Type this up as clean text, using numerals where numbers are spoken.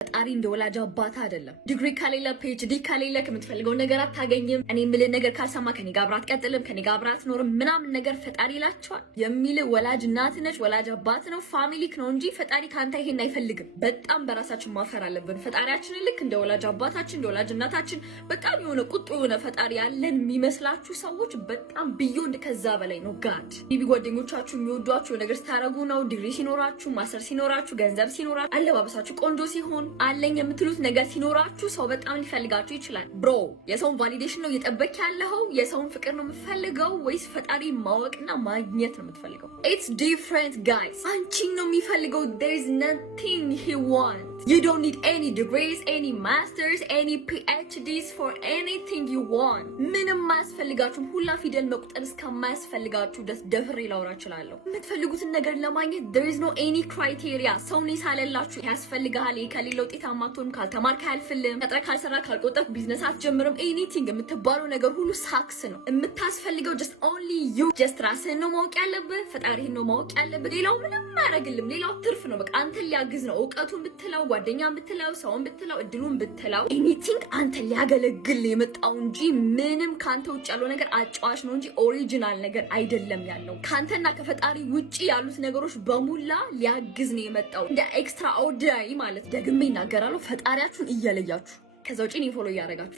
ፈጣሪ እንደ ወላጅ አባት አይደለም። ዲግሪ ካሌለ ፒኤችዲ ካሌለ ከምትፈልገው ነገር አታገኝም። እኔ የምልህ ነገር ካልሰማ ከኔ ጋር አብረህ አትቀጥልም፣ ከኔ ጋር አብረህ አትኖርም ምናምን ነገር ፈጣሪ ይላቸዋል። የሚል ወላጅ እናት ነች፣ ወላጅ አባት ነው፣ ፋሚሊክ ነው እንጂ ፈጣሪ ካንተ ይሄን አይፈልግም። በጣም በራሳችን ማፈር አለብን። ፈጣሪያችንን ልክ እንደ ወላጅ አባታችን እንደ ወላጅ እናታችን በጣም የሆነ ቁጡ የሆነ ፈጣሪ ያለን የሚመስላችሁ ሰዎች በጣም ቢዮንድ ከዛ በላይ ነው። ጋድ ቢቢ ጓደኞቻችሁ የሚወዷችሁ ነገር ስታረጉ ነው። ዲግሪ ሲኖራችሁ፣ ማስተር ሲኖራችሁ፣ ገንዘብ ሲኖራችሁ፣ አለባበሳችሁ ቆንጆ ሲሆን አለኝ የምትሉት ነገር ሲኖራችሁ ሰው በጣም ሊፈልጋችሁ ይችላል። ብሮ የሰውን ቫሊዴሽን ነው እየጠበቅ ያለው? የሰውን ፍቅር ነው የምትፈልገው ወይስ ፈጣሪ ማወቅና ማግኘት ነው የምትፈልገው? ኢትስ ዲፍረንት ጋይስ። አንቺን ነው የሚፈልገው። there is nothing he wants. You don't need any degrees, any masters, any PhDs for anything you want. ምንም ማያስፈልጋችሁም። ሁላ ፊደል መቁጠር እስከማያስፈልጋችሁ ድረስ ደፍሬ ላውራ እችላለሁ። የምትፈልጉትን ነገር ለማግኘት there is no any criteria. ሰውን ሳለላችሁ ያስፈልጋል ከሌለው ውጤታማ አትሆንም፣ ካልተማርክ አያልፍልም፣ ቀጥረህ ካልሰራ ካልቆጠርክ ቢዝነስ አትጀምርም። ኤኒቲንግ የምትባለው ነገር ሁሉ ሳክስ ነው። የምታስፈልገው just only you. just ራስህን ነው ማወቅ ያለብህ፣ ፈጣሪህን ነው ማወቅ ያለብህ። ሌላው ምንም አያደርግልም። ሌላው ትርፍ ነው። በቃ አንተን ሊያግዝ ነው። እውቀቱን ብትለው፣ ጓደኛን ብትለው፣ ሰውን ብትለው፣ እድሉን ብትለው፣ ኤኒቲንግ አንተን ሊያገለግል የመጣው እንጂ ምንም ካንተ ውጭ ያለው ነገር አጫዋች ነው እንጂ ኦሪጂናል ነገር አይደለም ያለው። ካንተና ከፈጣሪ ውጪ ያሉት ነገሮች በሙላ ሊያግዝ ነው የመጣው። እንደ ኤክስትራ ኦርዲናሪ ማለት ደግሜ ይናገራለሁ። ፈጣሪያችሁን እየለያችሁ ከዛ ውጪ ፎሎ እያደረጋችሁ